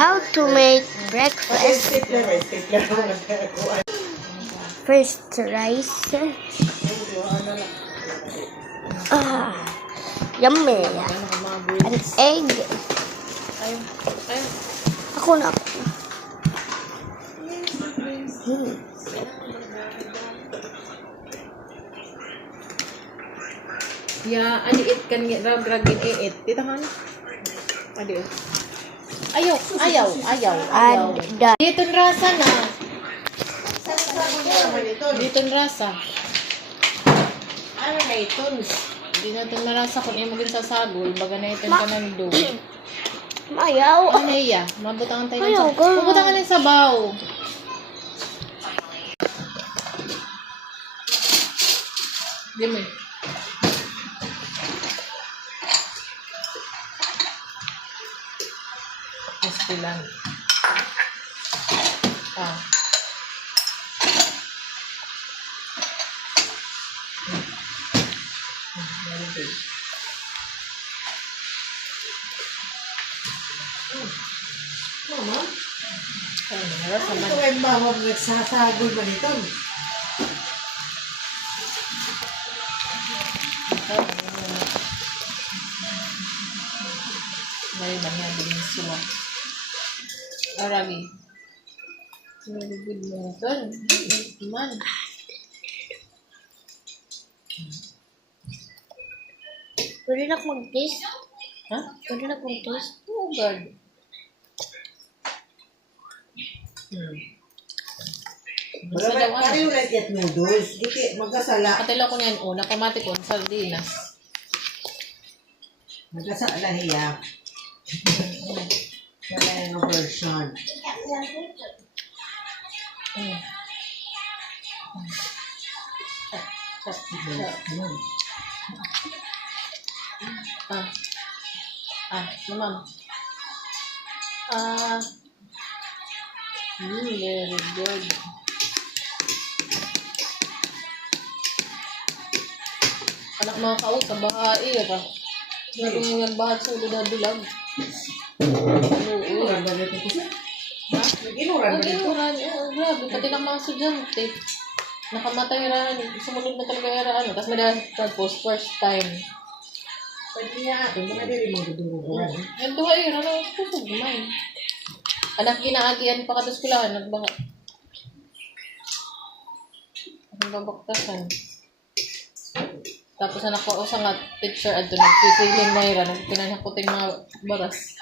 How to make breakfast. First, rice. Yummy. An egg. Ako na. Ya, aliit kan rag-ragin iit. Dito kan. Adios. Ayaw. And done. Dito rasa na. Dito rasa. Ano na ito? Hindi natin marasa kung yung maging sasagol. Baga na ito ka ng do. Mayaw. Ano iya? Mabutangan tayo ng Ayaw, sabaw. girl. Mabutangan ng sabaw. Di mo. Este lang. Very good. Mama? Ay, meron sa Ano man. ito ay bawag nagsasagol ba nito? May banyan din suwa. Aragi. Very good mo ito. Man. Pwede na akong mag-taste. Ha? Pwede na akong taste. Oh, God. Basta daw Paano ano. yung red yet noodles? Dito, magkasala. Katilo ko na yan una. Kamati ko. Sardinas. Magkasala hiya. Wala yung version. Ma'am. Very good. Anak mga kaot, sa bahae, ka. Naging yung bahat sa ulo na bilang. Inuran ba nito kasi? Ha? Inuran ba nito? Nag-inuran. Grabe, pati ng mga estudyante. Nakamatay rin. Sumunod na talaga yung ano. Tapos may tapos first time. Pwede niya ito. Mga dili mong dudurugan. Yan doon ay, ano, kusog man. Anak ginaagian pa ka sa eskwelahan, nagbaha. Ang babaktasan. Tapos anak ko, sa nga teacher, at doon, nagsisilin na yun, pinanakutin mga baras.